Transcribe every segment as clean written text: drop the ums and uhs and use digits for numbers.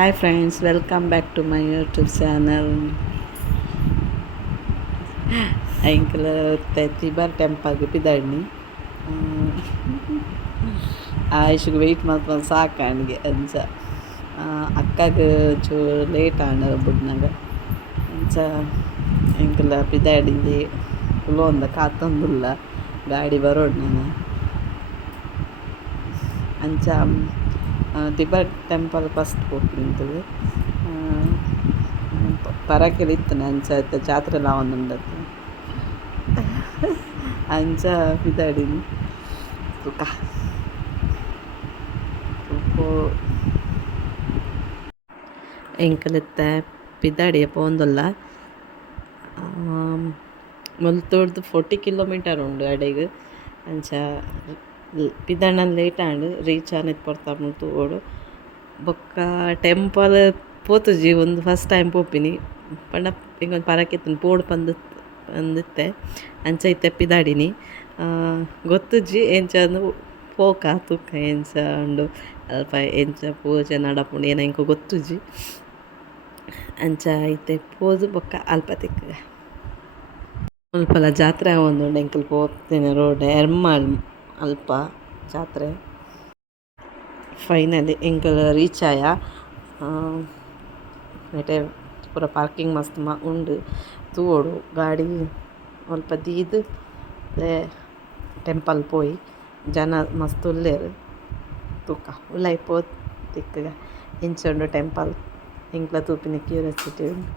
Hi friends, welcome back to my YouTube channel. Ainkel Tibar Temple Pidarni. Should wait month sack and get Akka to late and Budnaga. Ainkel Pidadi Pulon the Katandulla, Gadi Barodna. And Tibar Temple first ಹೋಗ್ತಿಂತೇವೆ ಪರಕೆಲಿತ್ತು ಅಂಚ ಜಾತ್ರೆ ಎಲ್ಲ ಒಂದುಂಡದ್ದು ಅಂಚ ಬಿದಾಡಿನಿ ತುಕ ಎಂಕಲೆತ್ತ ಪಿದಾಡಿಯ ಪೋಂದಲ್ಲ ಮೊಲ್ತೋಡ್ದು 40 kilometre ಉಂಡು ಅಡೆಗ್ ಅಂಚ ಪಿದಾಣ late and reach ಆನಿತ್ ಪೊರ್ತ ಮುಲ್ತು ಓಡು ಬೊಕ್ಕ temple ಪೋತುಜಿ ಒಂದು first time ಪೋಪಿನಿ ಪಂಡ ಇಂಗೊಂದು ಪರಕೆತ್ತನ ಪೋಡು ಪಂದಿತ್ತೆ ಅಂಚ ಇತ್ತೆ ಪಿದಾಡಿನಿ ಗೊತ್ತುಜಿ ಎಂಚ ಪೋಕ ತುಕ್ಕ ಎಂಚ ಉಂಡು ಅಲ್ಪ ಎಂಚ ಪೂಜೆ ನಡಪುಂಡು ಏನ ಇಂಕೊ ಗೊತ್ತುಜಿ ಅಂಚ ಐತೆ ಪೋದು ಬೊಕ್ಕ ಅಲ್ಪ ತಿಕ್ಕ ಅಲ್ಪಲ ಜಾತ್ರೆ ಆವೊಂದುಂಡು ಎಂಕಲ್ ಪೋತೇನೆ ರೋಡ್ ಎರ್ಮಾಳ್ ಅಲ್ಪ ಜಾತ್ರೆ ಫೈನಲಿ ಎಂಕಲ್ ರೀಚ್ ಆಯ ನೆಟೆ ಪೂರ ಪಾರ್ಕಿಂಗ್ ಮಸ್ತ್ ಉಂಡು ತೂವೋಡು ಗಾಡಿ ಅಲ್ಪ ದೀದು ಟೆಂಪಲ್ ಪೋಯಿ ಜನ ಮಸ್ತ್ ಉಲ್ಲೇರು ತೂಕ ಉಳ್ಳಾಯಿ ಪೋತ್ ತಿಕ್ಕಗ ಇಂಚುಂಡು ಟೆಂಪಲ್ ಎಂಕ್ಲ ತೂಪಿನ ಕ್ಯೂರಿಯಾಸಿಟಿ ಉಂಡು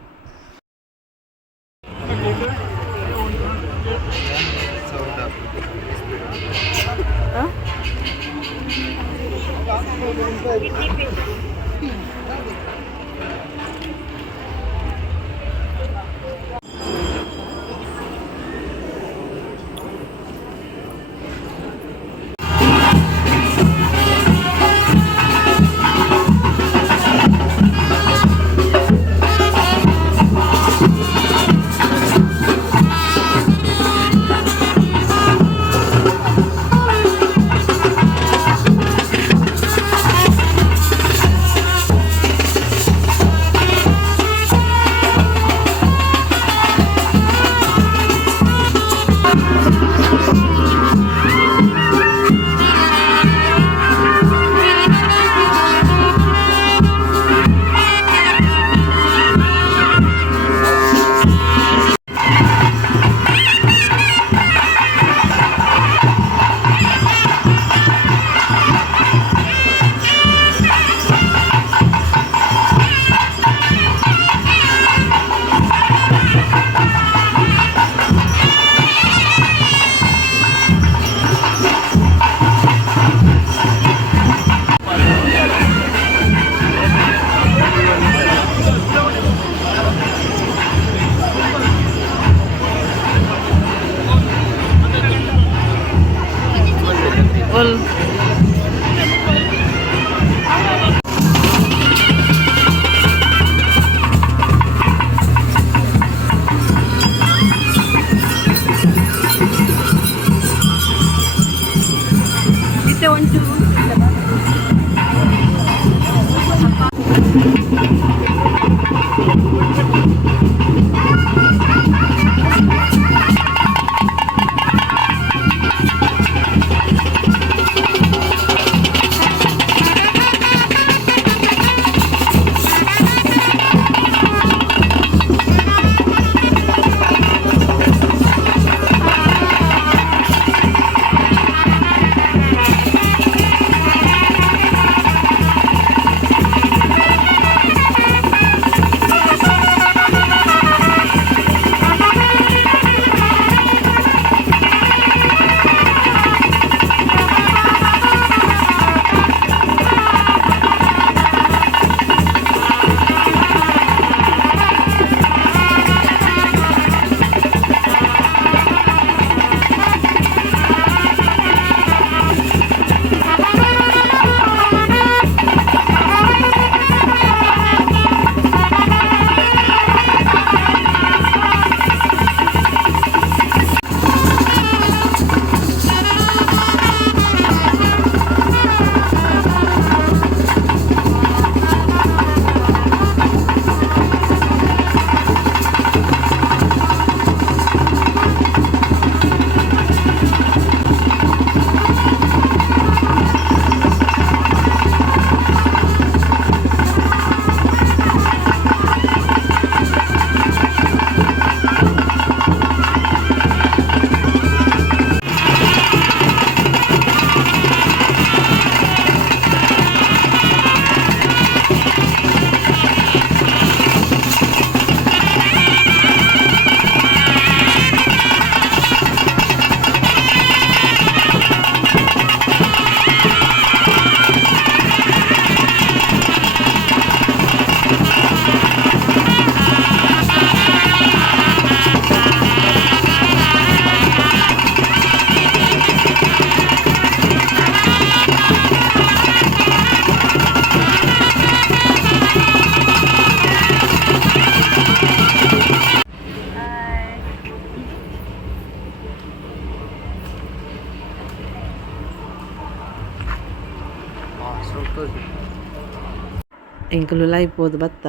ಎಂಕುಲು ಐಪೋದು ಬತ್ತ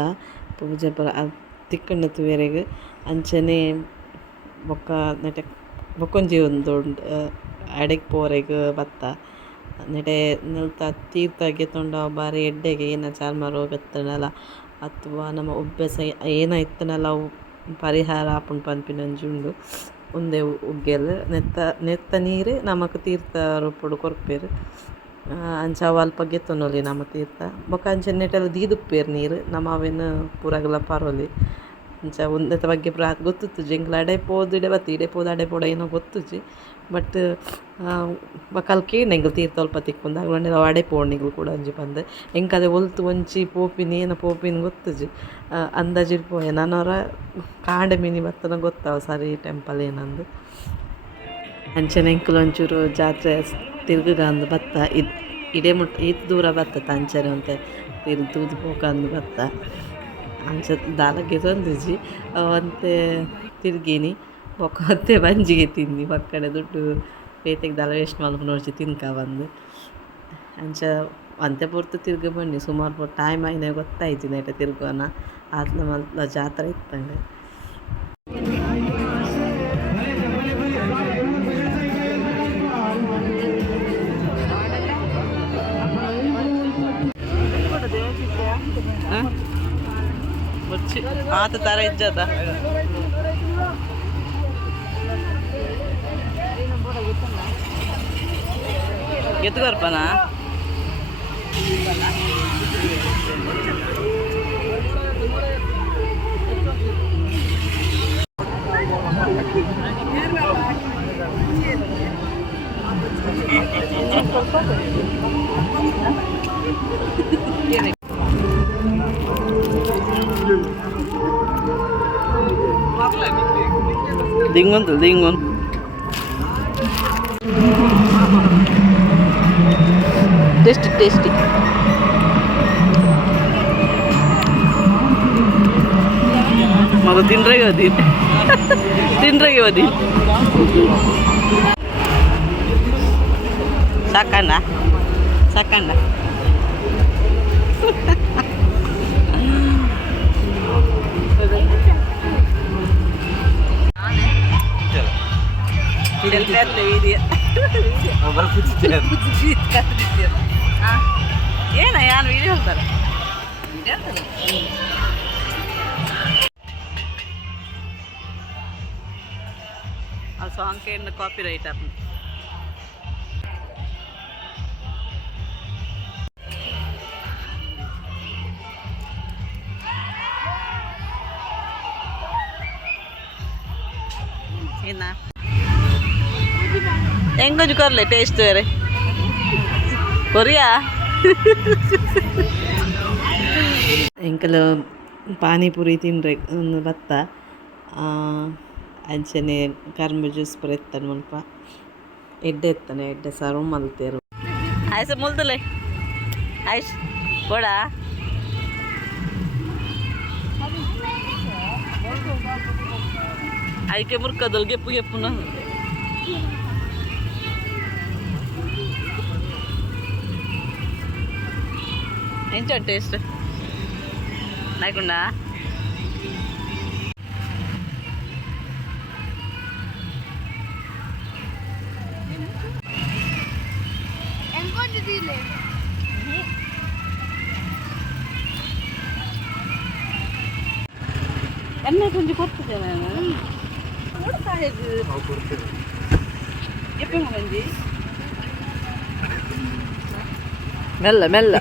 ಪೂಜೆ ಪರ ತಿಕ್ಕಂಡತ್ತು ಬೇರೆಗ್ ಅಂಚನೆ ಬೊಕ್ಕ ನೆಟೆ ಬೊಕ್ಕೊಂಜಿ ಒಂದು ಅಡೆಗ್ ಪೋರೆಗ್ ಬತ್ತ ನೆಟೆ ನಿಲ್ತ ತೀರ್ಥಗೆ ತೊಂಡ ಬಾರಿ ಎಡ್ಡೆಗೆ ಏನ ಚಾರ್ಮ ರೋಗ ಇತ್ತನಲ್ಲ ಅಥವಾ ನಮ್ಮ ಉಬ್ಬಸ ಏನ ಇತ್ತನಲ್ಲ ಅವು ಪರಿಹಾರ ಆಪುಂಡು ಪನ್ಪಿನಂಜುಂಡು ಒಂದೇ ಉಗ್ಗೆಲ್ ನೆತ್ತ ನೀರು ನಮಕ್ ತೀರ್ಥ ರೂಪುಡು ಕೊರ್ಪೆರ್ ಅಂಚ ಅವು ಅಲ್ಪ ಗೆತ್ತೊನೊಲಿ ನಮ್ಮ ತೀರ್ಥ ಬೊಕ ಅಂಚನೆ ನೆಟೆಲ್ಲ ದೀದುಪ್ಪೇರು ನೀರು ನಮ್ಮ ಅವೆನ್ ಪೂರಗಲ ಪರೋಲಿ ಅಂಚ ಒಂದೆತ ಬಗ್ಗೆ ಗೊತ್ತಿತ್ತು ಎಂಕ್ಲ ಅಡೆ ಪೋದು ಇಡೆ ಬತ್ತಿ ಇಡೆ ಪೋದು ಅಡೆ ಪೋಡ ಏನೋ ಗೊತ್ತುಜಿ ಬಟ್ ಬೊಕಲ್ ಕೇಂಡ ಎಂಕ್ಲು ತೀರ್ಥ ಅಲ್ಪ ತಿಕ್ಕುಂಡು ಅಗ್ಲೊಂಡೆ ಅವು ಅಡೆ ಪೋಣಿಗ್ಲು ಕೂಡ ಒಂಜಿ ಪಂದ್ ಎಂಕ್ ಅದೇ ಒಲ್ತು ಒಂಚಿ ಪೋಪಿನ ಏನ ಪೋಪಿನ ಗೊತ್ತುಜಿ ಅಂದಾಜಿಡ್ ಪೋಯ ನನ್ನವರ ಕಾಂಡೆ ಮೀನಿ ಬತ್ತನ ಗೊತ್ತಾವ ಸರಿ ಟೆಂಪಲ್ ಏನಂದು ಅಂಚನೆ ಎಂಕುಲು ಒಂಚೂರು ಜಾತ್ರೆ ತಿರ್ಗಂದು ಬತ್ತ ಇಡೇ ಮುಟ್ಟ ಈತ್ ದೂರ ಬತ್ತತ್ತ ಅಂಚನೆ ಅಂತ ತೂದು ಪೋಕಂದು ಬತ್ತ ಅಂಚ ದಾಲಕ್ಕೆ ತಂದುಜಿ ಅಂತೆ ತಿರ್ಗಿನಿ ಬೊಕ್ಕ ಮತ್ತೆ ಬಂಜಿಗೆ ತಿಂದು ಪಕ್ಕಡೆ ದುಡ್ಡು ಪೇತೆಗೆ ದಾಲ ವೇಸ್ಟ್ ಮಲ್ಪು ನೋಡ್ಸಿ ತಿನ್ಕ ಬಂದು ಅಂಚ ಅಂತೆ ಪೊರ್ತು ತಿರ್ಗಿ ಬನ್ನಿ ಸುಮಾರು ಟೈಮ್ ಆಯ್ನ ಗೊತ್ತಾಯ್ತು ನೈಟ ತಿರ್ಗೋನ ಆತ್ಲ ಮಲ್ಪಲ ಜಾತ್ರೆ ಇತ್ತಂಗೆ ಆತ ತರ ಇಜ್ಜದ ಎತ್ಕೊರ್ಪನಾ dingun tuh dingun tasty mau tinre godi sakanda ಏನ ಯಾರು ವಿಡಿಯೋ ಹೇಳ್ತಾರೆ ಆ ಸಾಂಗ್ ಏನು ಕಾಪಿ ರೈಟ್ ಆಪ್ ಏನ ಹೆಂಗೊಂದು ಕೊರ್ಲೆ ಟೇಸ್ಟ್ ಬೇರೆ ಕೊರಿಯಾ ಎಂಕಲು ಪಾನಿಪುರಿ ತಿನ್ರೆ ಒಂದು ಬತ್ತ ಅಂಚನೆ ಕರ್ಮ ಜ್ಯೂಸ್ ಪುರ ಎತ್ತನೆ ಮುಲ್ಪ ಎಡ್ಡೆ ಸರ್ವ್ ಮಲ್ತೇರು ಆಯ್ಸ ಮುಲ್ತಲೆ ಆಯ್ಸ್ ಕೊಡ ಅದಕ್ಕೆ ಮುರ್ಕದಲ್ ಗೆಪ್ಪುನ ಎಂಚ ಟೇಸ್ಟ್ ನಾಯ್ಕೊಂಡ ಎಣ್ಣೆ ಕೊಂಚ ಕೊಡ್ತಿದ್ದೆ ನಾನು ಎಪ್ಪ ಬಂದಿ ಮೆಲ್ಲ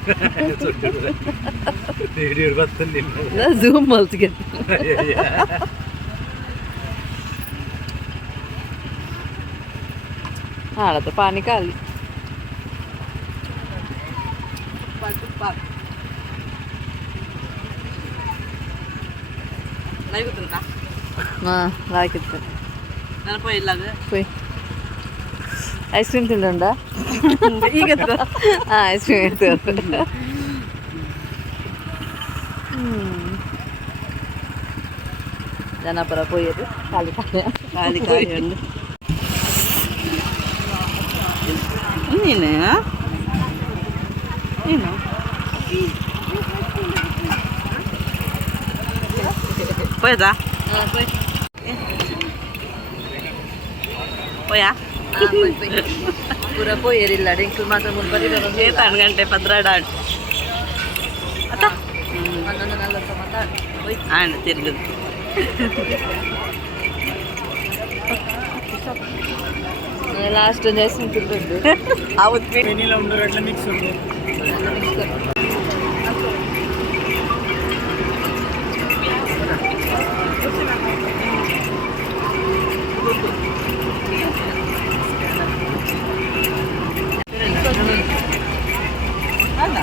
ಜೂಮ್ ಮಲ್ತಿಗೆ ಹಾಳತ್ತ ಪಾನಿ ಖಾಲಿ ಹಾಕಿತ್ತು ನಾನು ಪೋಯ್ ಐಸ್ ಕ್ರೀಮ್ ತಿಂದ ಈಗ ಐಸ್ ಕ್ರೀಮ್ ಇರ್ತದೆ ಜನಪರ ಪೋಯದು ಖಾಲಿ ಉಂಡು ನೀನು ಏನು పోయేదా పోయా ಪೂರ ಪೋಯರಿಲ್ಲ ಡೆಂಕಲ್ ಮಾತ್ರ ಮುಲ್ಬರಿ ಏತಾನು ಗಂಟೆ ಪದ್ರಾಡ ಅತ್ತ ಹನ್ನೊಂದು 40 ಮಾತಾಡು ಆಂಡ್ ತಿರ್ಗದು ಲಾಸ್ಟ್ ಒಂದು ಹೆಸರು ತಿಳ್ಕೊಂಡು ಅವತ್ತು వెనీలా ఉండరు అట్లా మిక్స్ ఉంది ಅಲ್ಲ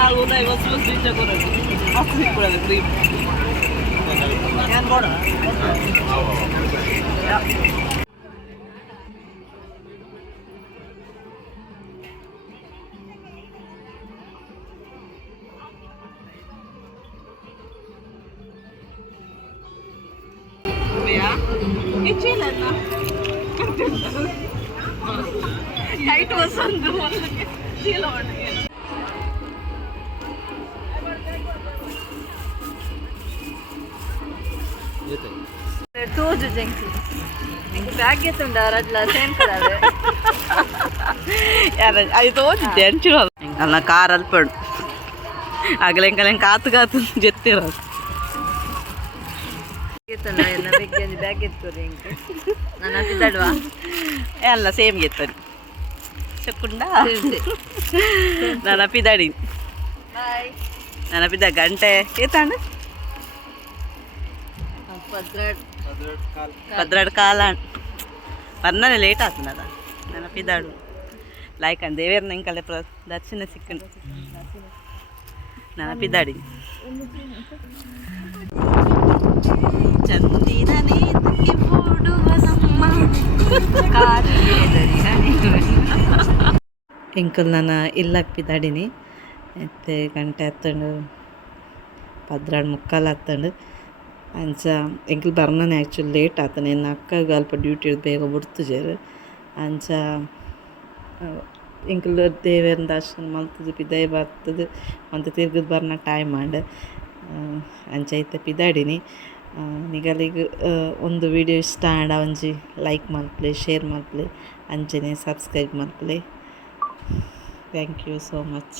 alguna de vosotros dicho con el así por el clip vea qué chila no kite వస్తుంది వాళ్ళకి చీల పడుతుంది ತೋಜು ಜಂಕಿ ನಿಂಗೆ ಬ್ಯಾಗ್ ಎತ್ತುಂಡಾರ ಅದ್ಲ ಸೇಮ್ ಕಲರ್ అది తోచి టెన్షన్ ఇంకా నా కారు అల్పాడు అగల ఇంకా కాతు కాతు చెప్తారు ಎತ್ತುಂಡ ಎಲ್ಲ ಬ್ಯಾಗ್ ಎತ್ಕೋರಿ ಇಂಕೆ ನಾನು ಅಪ್ಪಿದ್ದಾಡುವ ಎಲ್ಲ ಸೇಮ್ చెప్తాను చెప్పకుండా ನಾನು ಅಪ್ಪಿದ್ದಾಡಿ ಬಾಯ್ ನಾನು ಅಪ್ಪಿದ್ದ ಗಂಟೆ ಏತಾಂಡು ಪದ್ರಾಡು ಕಾಲ ಬರ್ನಾನೆ ಲೇಟ್ ಆತನದ ನಾನು ಅಪ್ಪಿದ್ದಾಡು ಲೈಕ್ ಅಂದ್ ದೇವೇರ್ನ ಇಂಕಲೆ ದರ್ಶನ ಸಿಕ್ಕಂಡು ನಾನು ಅಪ್ಪಿದ್ದಾಡಿ ಚಂದಿರನೇ ಎಂಕಲ್ ನಾನು ಇಲ್ಲಕ್ಕೆ ಬಿದ್ದಾಡಿನಿ ಮತ್ತೆ ಗಂಟೆ ಹತ್ತಂಡು ಪದ್ರಾಡು ಮುಕ್ಕಾಲು ಹತ್ತಂಡು ಅಂಚ ಎಂಕಲ್ ಬರ್ನಾನೆ ಆ್ಯಕ್ಚುಲಿ ಲೇಟ್ ಆತನ ಇನ್ನು ಅಕ್ಕಗೆ ಅಲ್ಪ ಡ್ಯೂಟಿ ಬೇಗ ಬಿಡ್ತುಜೇರು ಅಂಚ ಎಂಕಲ್ ದೇವೇರ್ನ ದರ್ಶನ ಮಲ್ತದು ಪಿದಾಯಿ ಬರ್ತದೆ ಮತ್ತು ತಿರ್ಗದು ಬರ್ನ ಟೈಮ್ ಆಂಡ್ ಅಂಚ ಐತೆ ಪಿದಾಡಿನಿ ನಿಗಲಿಗೆ ಒಂದು ವಿಡಿಯೋ ಇಷ್ಟ ಆಂಡ ಒಂಜಿ ಲೈಕ್ ಮಲ್ಪಲೆ ಶೇರ್ ಮಲ್ಪಲೆ ಅಂಚನೆ ಸಬ್ಸ್ಕ್ರೈಬ್ ಮಲ್ಪಲೆ ಥ್ಯಾಂಕ್ ಯು ಸೋ ಮಚ್.